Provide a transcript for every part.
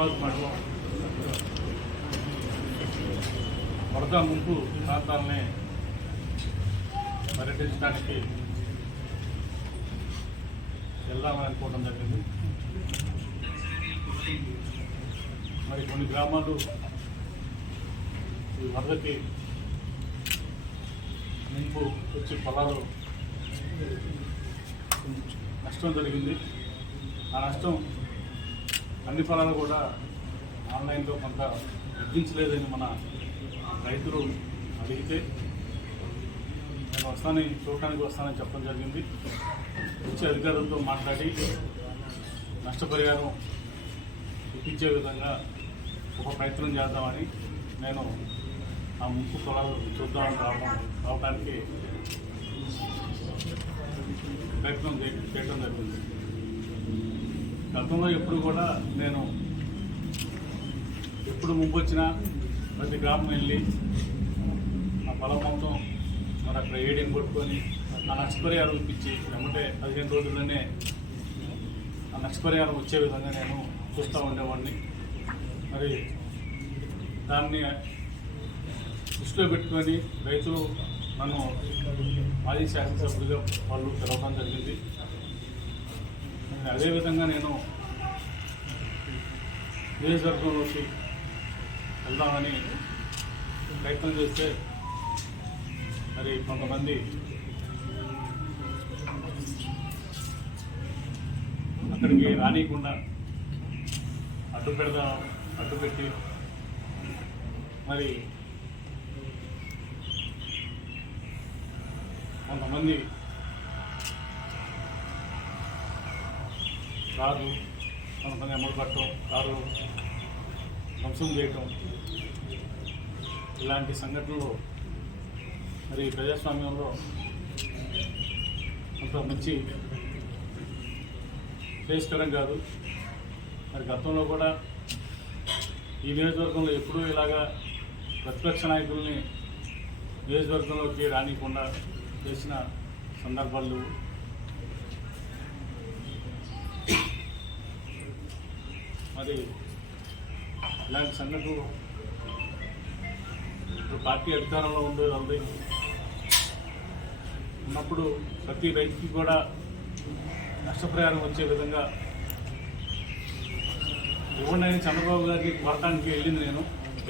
హైదరాబాద్ మండలం వరద ముంపు ప్రాంతాలని పర్యటించడానికి వెళ్దామని అనుకోవడం జరిగింది. మరి కొన్ని గ్రామాలు ఈ వరదకి ముంపు వచ్చి పొలాలు నష్టం జరిగింది. ఆ నష్టం అన్ని ఫలాలు కూడా ఆన్లైన్లో కొంత తగ్గించలేదని మన రైతులు అడిగితే నేను వస్తానని చూడటానికి వస్తానని చెప్పడం జరిగింది. వచ్చే అధికారులతో మాట్లాడి నష్టపరిహారం ఇప్పించే విధంగా ఒక ప్రయత్నం చేద్దామని నేను ఆ ముంపు పొలాలు చూద్దామని రావడం రావడానికి ప్రయత్నం చేయడం జరిగింది. గతంలో ఎప్పుడు కూడా నేను ఎప్పుడు ముందు వచ్చినా ప్రతి గ్రామం వెళ్ళి నా పొలం మొత్తం మరి అక్కడ ఏడియం కొట్టుకొని ఆ నష్టపరిహారం ఇప్పించి వెంబటే పదిహేను రోజుల్లోనే ఆ నష్టపరిహారం వచ్చే విధంగా నేను చూస్తూ ఉండేవాడిని. మరి దాన్ని దృష్టిలో పెట్టుకొని రైతులు నన్ను మాజీ శాసనసభ్యులుగా వాళ్ళు పిలవడం జరిగింది. అదేవిధంగా నేను నియోజకవర్గంలోకి వెళ్దామని ప్రయత్నం చేస్తే మరి కొంతమంది అక్కడికి రానియకుండా అడ్డు పెడదాం అడ్డు పెట్టి మరి కొంతమంది కారు కొంతమంది అమలు పట్టడం కారు ధ్వంసం చేయటం ఇలాంటి సంఘటనలు మరి ప్రజాస్వామ్యంలో అంత మంచి శ్రేయస్కరం కాదు. మరి గతంలో కూడా ఈ నియోజకవర్గంలో ఎప్పుడూ ఇలాగా ప్రతిపక్ష నాయకుల్ని నియోజకవర్గంలోకి రానికుండా చేసిన సందర్భాలు మరి ఇలాంటి సంఘటనలు ఇప్పుడు పార్టీ అధికారంలో ఉండే వాళ్ళది. ఉన్నప్పుడు ప్రతి రైతుకి కూడా నష్టపరిహారం వచ్చే విధంగా ఇవ్వండి చంద్రబాబు గారికి కొరటానికి వెళ్ళింది నేను.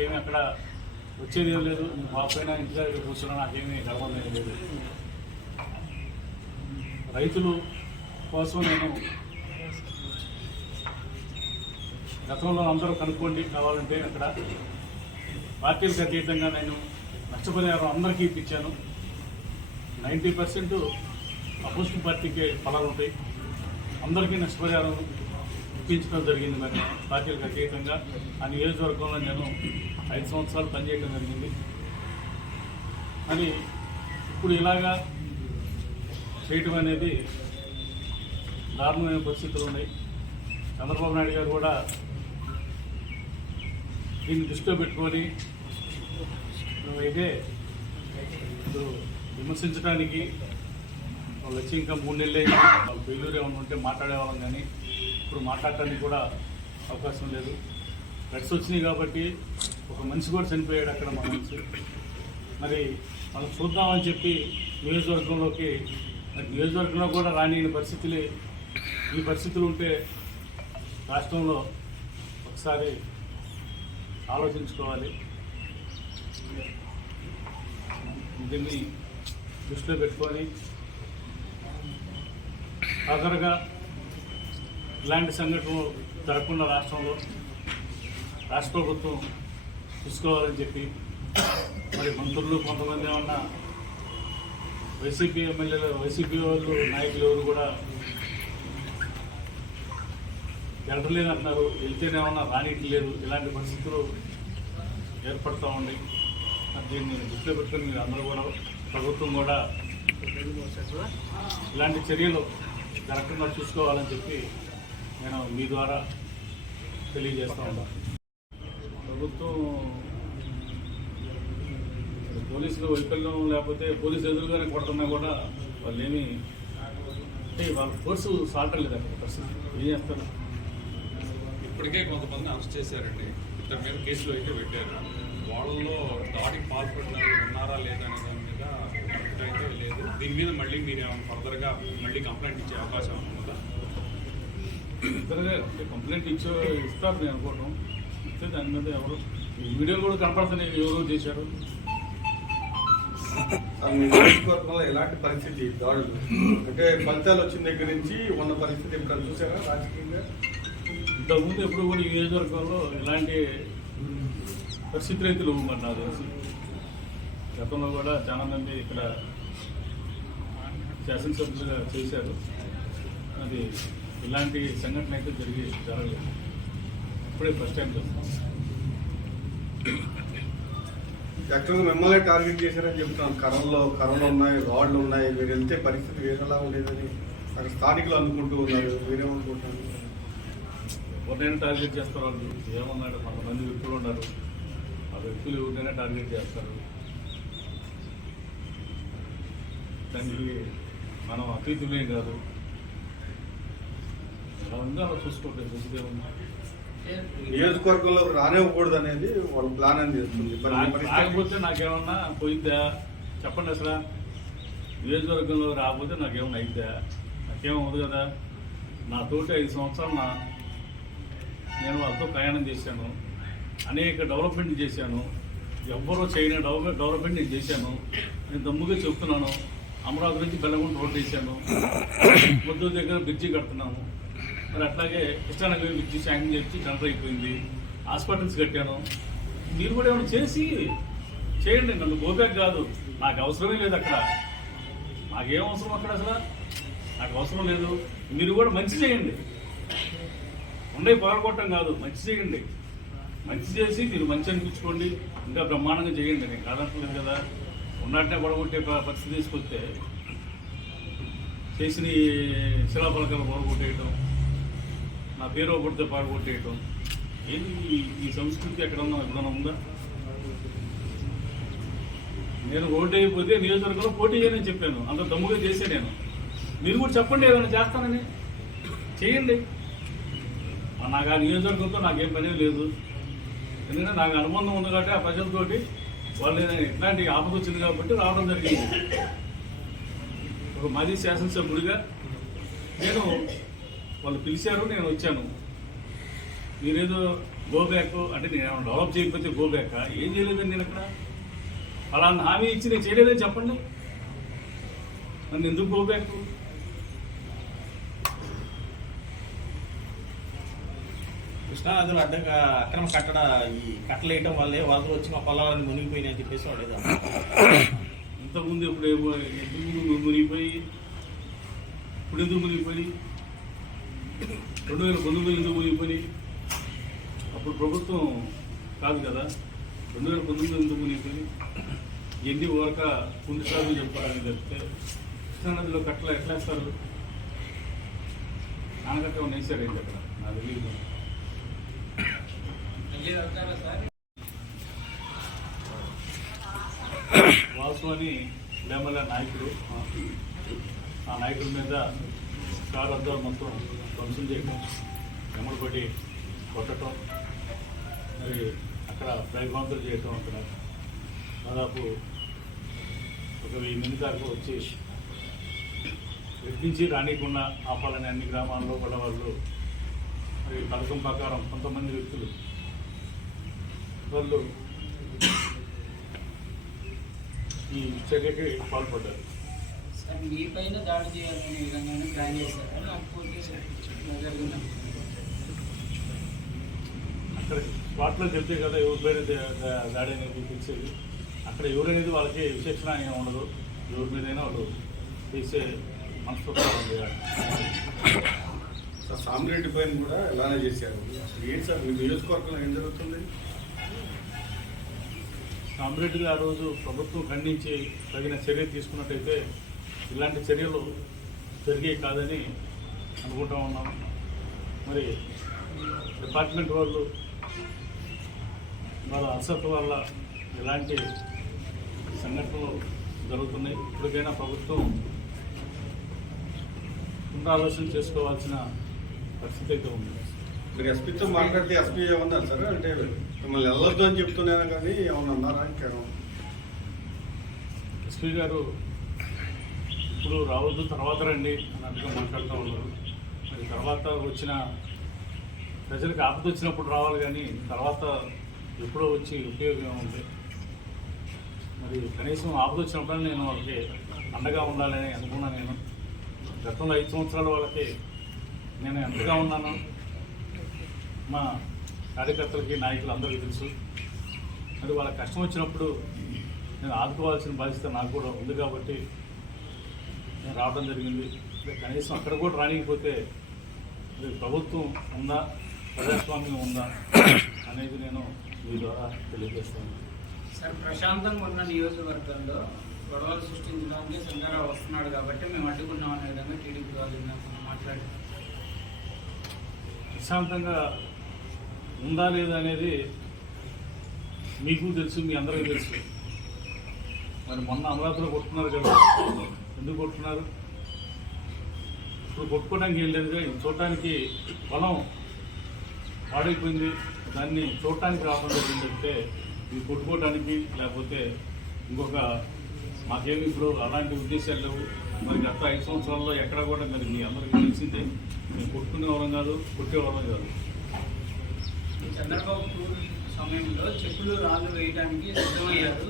ఏమి అక్కడ వచ్చేది ఏం లేదు. మా పైన ఇంటి దగ్గర కూర్చున్నా నాకేమీ గర్వం లేదు. రైతులు కోసం నేను గతంలో అందరూ కనుక్కోండి కావాలంటే అక్కడ పార్టీలకు అతీతంగా నేను నష్టపరిహారం అందరికీ ఇప్పించాను. నైంటీ పర్సెంట్ అపోజిషన్ పార్టీకే ఫలాలు ఉంటాయి. అందరికీ నష్టపరిహారం ఇప్పించడం జరిగింది మరి పార్టీలకు అతీతంగా ఆ నియోజకవర్గంలో నేను ఐదు సంవత్సరాలు పనిచేయడం జరిగింది. అని ఇప్పుడు ఇలాగా చేయటం అనేది దారుణమైన పరిస్థితులు ఉన్నాయి. చంద్రబాబు నాయుడు గారు కూడా దీన్ని దృష్టిలో పెట్టుకొని అయితే ఇప్పుడు విమర్శించడానికి వాళ్ళు వచ్చి ఇంకా మూడు నెలలే వాళ్ళు బెయిలూరు ఏమైనా ఉంటే మాట్లాడేవాళ్ళం కానీ ఇప్పుడు మాట్లాడటానికి కూడా అవకాశం లేదు. ఫ్లడ్స్ వచ్చినాయి కాబట్టి ఒక మనిషి కూడా చనిపోయాడు అక్కడ మా మనిషి. మరి మనం చూద్దామని చెప్పి నియోజకవర్గంలోకి మరి నియోజకవర్గంలో కూడా రాని పరిస్థితులే. ఈ పరిస్థితులు ఉంటే రాష్ట్రంలో ఒకసారి ఆలోచించుకోవాలి. దీన్ని దృష్టిలో పెట్టుకొని తాజాగా ఇలాంటి సంఘటనలు జరగకుండా రాష్ట్రంలో రాష్ట్ర ప్రభుత్వం చూసుకోవాలని చెప్పి మరి మంత్రులు కొంతమంది ఏమన్నా వైసీపీ ఎమ్మెల్యేలు వైసీపీ వాళ్ళు నాయకులు ఎవరు కూడా వెళ్ళలేదు అంటున్నారు. వెళ్తేనేమన్నా రానిట్లేదు ఇలాంటి పరిస్థితులు ఏర్పడుతూ ఉన్నాయి. దీన్ని దృష్టిలో పెట్టుకుని మీరు అందరూ కూడా ప్రభుత్వం కూడా ఇలాంటి చర్యలు కరెక్ట్గా చూసుకోవాలని చెప్పి నేను మీ ద్వారా తెలియజేస్తా ఉన్నాను ప్రభుత్వం పోలీసులు వైఫల్యం లేకపోతే పోలీసు ఎదురుగానే కొడుతున్నా కూడా వాళ్ళు ఏమి అంటే వాళ్ళ ఫోర్సు సాల్టర్ లేదు అక్కడ పరిస్థితి. ఏం చేస్తారు ఇప్పటికే కొంతమంది అరెస్ట్ చేశారండి. ఇద్దరి మీద కేసులు అయితే పెట్టారు. వాళ్ళలో దాడికి పాల్పడిన ఉన్నారా లేదా అనే దాని మీద అయితే లేదు. దీని మీద మళ్ళీ మీరు ఏమైనా ఫర్దర్గా మళ్ళీ కంప్లైంట్ ఇచ్చే అవకాశం ఉందా? కంప్లైంట్ ఇచ్చో ఇస్తారు నేను అనుకోవటం ఇస్తే దాని మీద ఎవరు ఈ వీడియోలు కూడా కనపడుతున్నాయి ఎవరు చేశారు? నియోజకవర్గంలో ఎలాంటి పరిస్థితి? దాడులు. అంటే ఫలితాలు వచ్చిన దగ్గర నుంచి ఉన్న పరిస్థితి ఎప్పుడైనా చూసారా రాజకీయంగా? ఇంతకుముందు ఎప్పుడు కూడా ఈ నియోజకవర్గంలో ఇలాంటి పరిస్థితి రైతులు లేవు మరి నాకు తెలిసి. గతంలో కూడా చాలా మంది ఇక్కడ శాసనసభ్యులుగా చేశారు. అది ఇలాంటి సంఘటన అయితే జరిగి జరగలేదు. ఇప్పుడే ఫస్ట్ టైం చూస్తాం యాక్చువల్గా మిమ్మల్ని టార్గెట్ చేశారని చెప్తాం కర్రల్లో కర్రలు ఉన్నాయి రాడ్లు ఉన్నాయి. మీరు వెళ్తే పరిస్థితి వేరేలా ఉండేదని అక్కడ స్థానికులు అనుకుంటూ ఉన్నారు. మీరేమనుకుంటున్నారు? ఎవరినైనా టార్గెట్ చేస్తారు వాళ్ళు. ఏమన్నాడు? కొంతమంది వ్యక్తులు ఉన్నారు. ఆ వ్యక్తులు ఎవరినైనా టార్గెట్ చేస్తారు. దానికి మనం అతీతులేం కాదు. ఎలా ఉందో అలా చూసుకోండి. చూసుకే నియోజకవర్గంలో రానివ్వకూడదు అనేది వాళ్ళ ప్లాన్ అని చేస్తుంది. రాకపోతే నాకేమన్నా పోయిందా? చెప్పండి అసలు. నియోజకవర్గంలో రాకపోతే నాకేమన్నా అయిద్దా? నాకేమవుదు కదా. నా తోటి ఐదు సంవత్సరాలు నా నేను వాళ్ళతో ప్రయాణం చేశాను. అనేక డెవలప్మెంట్ చేశాను. ఎవ్వరూ చేయని డెవలప్మెంట్ నేను చేశాను. నేను దమ్ముగా చెప్తున్నాను. అమరావతి నుంచి బెల్లగుంట రోడ్ వేసాను ముద్దు దగ్గర బ్రిడ్జి కడుతున్నాము. మరి అట్లాగే కృష్ణానగర్ బ్రిడ్జి శాంక్షన్ చేసి టెండర్ అయిపోయింది. హాస్పిటల్స్ కట్టాను. మీరు కూడా ఏమైనా చేసి చేయండి. నన్ను గోబ్యాక్ కాదు. నాకు అవసరమే లేదు అక్కడ. నాకేం అవసరం అక్కడ అసలు? నాకు అవసరం లేదు. మీరు కూడా మంచి చేయండి. ఉండే పాల్గొట్టడం కాదు మంచి చేయండి. మంచి చేసి మీరు మంచి అనిపించుకోండి. ఇంకా బ్రహ్మాండంగా చేయండి. నేను కాదనట్లేదు కదా. ఉన్నట్టే పడగొట్టే పరిస్థితి తీసుకొస్తే చేసిన ఈ శిలాపలకాలు పడగొట్టేయటం నా పేరు ఒకటితో పాడగొట్టేయటం ఏంది ఈ- సంస్కృతి ఎక్కడన్నా ఎక్కడన్నా ఉందా? నేను ఓటు అయిపోతే నియోజకవర్గంలో పోటీ చేయనని చెప్పాను. అంత దమ్ముగా చేసే నేను. మీరు కూడా చెప్పండి ఏదైనా చేస్తానని. చేయండి. నాకు ఆ నియోజకవర్గంతో నాకేం పని లేదు. ఎందుకంటే నాకు అనుబంధం ఉంది కాబట్టి ఆ ప్రజలతోటి వాళ్ళు ఇట్లాంటి ఆపద వచ్చింది కాబట్టి రావడం జరిగింది. ఒక మాజీ శాసనసభ్యుడిగా నేను వాళ్ళు పిలిచారు నేను వచ్చాను. మీరేదో గో బ్యాక్ అంటే నేను డెవలప్ చేయకపోతే గో బ్యాక్ ఏం చేయలేదండి నేను ఇక్కడ అలా హామీ ఇచ్చి నేను చేయలేదని చెప్పండి. నన్ను ఎందుకు గో బ్యాక్? కృష్ణానదిలో అడ్డంగా అక్రమ కట్టడ ఈ కట్టలు వేయటం వల్లే వరదలు వచ్చి మా పొలాలను మునిగిపోయినాయి అని చెప్పేసి వాళ్ళు ఇంతకుముందు ఇప్పుడు ఎందుకు మునిగిపోయి ఇప్పుడు ఎందుకు మునిగిపోయి రెండు వేల పంతొమ్మిది ఎందుకు మునిగిపోయి అప్పుడు ప్రభుత్వం కాదు కదా రెండు వేల పంతొమ్మిది ఎందుకు మునిగిపోయి ఎన్ని వరక పుండిసార్లు చెప్పాలని చెప్తే కృష్ణానదిలో కట్టలు ఎట్లా వేస్తారు నాన్నగట్ట ఉన్న వేసారు ఏంటి అక్కడ? నా తెలియదు. వాసుని వేమల నాయకుడు. ఆ నాయకుడి మీద కారు అంతా మొత్తం ధ్వంసం చేయటం ఎమ్మడిపడి కొట్టడం మరి అక్కడ ప్రయత్నాంతులు చేయటం అక్కడ దాదాపు ఒక వెయ్యి మంది దాకా వచ్చి ఎత్తించి రానికుండా ఆపాలని అన్ని గ్రామాల్లో కూడా వాళ్ళు మరి పథకం ప్రకారం కొంతమంది వ్యక్తులు వాళ్ళు ఈ చర్యకి పాల్పడ్డారు. సార్ మీ పైన దాడి చేయాలనే విధంగానే ప్లాన్ చేశారా. లేకపోతే జరిగిందా అక్కడ స్పాట్లో చెప్తే కదా ఎవరి పేరు దా- దా- దాడి అనేది తెలిసేది అక్కడ ఎవరనేది వాళ్ళకి విశేషణ ఏమి ఉండదు. ఎవరి మీదైనా వాళ్ళు చేసే మనస్తత్వం ఉంది సార్ సామిరెడ్డి పైన కూడా ఇలానే చేశారు. ఏంటి సార్ మీ నియోజకవర్గంలో ఏం జరుగుతుంది? కామ్రేడ్గా ఆ రోజు ప్రభుత్వం ఖండించి తగిన చర్య తీసుకున్నట్టయితే ఇలాంటి చర్యలు జరిగే కాదని అనుకుంటా ఉన్నాం. మరి డిపార్ట్మెంట్ వాళ్ళు వాళ్ళ అలసత్వం వల్ల ఇలాంటి సంఘటనలు జరుగుతున్నాయి ఇప్పటికైనా ప్రభుత్వం పునరాలోచన చేసుకోవాల్సిన పరిస్థితి అయితే ఉంది. మీరు ఎస్పీతో మాట్లాడితే ఎస్పీ ఏమన్నారు సార్? అంటే మిమ్మల్ని వెళ్ళొద్దు అని చెప్తున్నాను కానీ ఏమన్నా అన్నారా ఇంకేమన్నా ఎస్పీ గారు ఇప్పుడు రావద్దు తర్వాత రండి అన్నట్టుగా మాట్లాడుతూ ఉన్నారు. మరి తర్వాత వచ్చిన ప్రజలకు ఆపద వచ్చినప్పుడు రావాలి కానీ తర్వాత ఎప్పుడో వచ్చి ఉపయోగం ఉంది మరి కనీసం ఆపద వచ్చినప్పుడు నేను వాళ్ళకి అండగా ఉండాలని అనుకున్నాను నేను. గతంలో ఐదు సంవత్సరాలు వాళ్ళకి నేను ఎంతగా ఉన్నాను. మా కార్యకర్తలకి నాయకులు అందరికీ తెలుసు. మరి వాళ్ళ కష్టం వచ్చినప్పుడు నేను ఆదుకోవాల్సిన బాధ్యత నాకు కూడా ఉంది కాబట్టి నేను రావడం జరిగింది. కనీసం అక్కడ కూడా రానికపోతే ప్రభుత్వం ఉందా ప్రజాస్వామ్యం ఉందా అనేది నేను మీ ద్వారా తెలియజేస్తాను. సార్ ప్రశాంతంగా ఉన్న నియోజకవర్గంలో గొడవలు సృష్టించడానికి సంగారావు వస్తున్నాడు కాబట్టి మేము అడ్డుకున్నాం అనే విధంగా టీడీపీ వాళ్ళు ఇందాక మాట్లాడి ప్రశాంతంగా ఉందా లేదా అనేది మీకు తెలుసు మీ అందరికీ తెలుసు. మరి మొన్న అమరావతిలో కొట్టుకున్నారు కదా. ఎందుకు కొట్టుకున్నారు? ఇప్పుడు కొట్టుకోవడానికి ఏం లేదుగా ఇది చూడటానికి పొలం పాడైపోయింది. దాన్ని చూడటానికి రావడం జరిగింది అంటే ఇది కొట్టుకోవడానికి లేకపోతే ఇంకొక మాకేమి ఇప్పుడు అలాంటి ఉద్దేశాలు లేవు. మరి గత ఐదు సంవత్సరాల్లో ఎక్కడ కూడా మరి మీ అందరికీ తెలిసిందే. మేము కొట్టుకునే వాళ్ళం కాదు కొట్టే వాళ్ళం కాదు. చంద్రబాబు టూర్ సమయంలో చెప్పులు రాళ్ళు వేయడానికి సిద్ధమయ్యారు.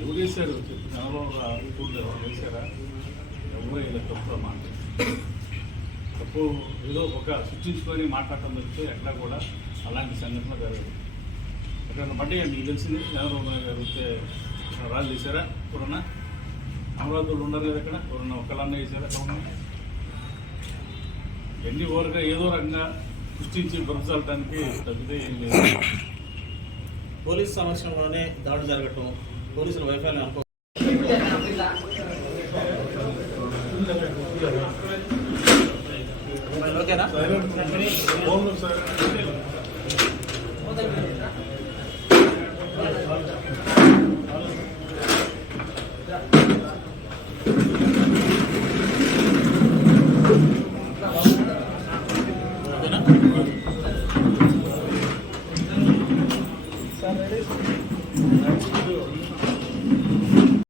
ఎవరు చేశారు చెప్పు చంద్రబాబు టూర్లో ఎవరు చేశారా ఎవరో ఇలా తప్పు మాట. తప్పు ఏదో ఒక సృష్టించుకొని మాట్లాడటం తప్పితే ఎక్కడ కూడా అలాంటి సంఘటన జరగదు ఎక్కడ బట్టి మీకు తెలిసింది చంద్రబాబు నాయుడు గారు వస్తే రాళ్ళు చేశారా కరోనా? అమరావతిలో ఉండరు కదా ఇక్కడ కరోనా ఒక్కలన్నా చేశారా కరోనా? ఎన్ని ఊరగా ఏదో రకంగా సృష్టించి గురచడానికి తగ్గితే ఏం లేదు. పోలీస్ సమక్షంలోనే దాడి జరగటం పోలీసుల వైఫల్యం అనుకో ఓకేనా?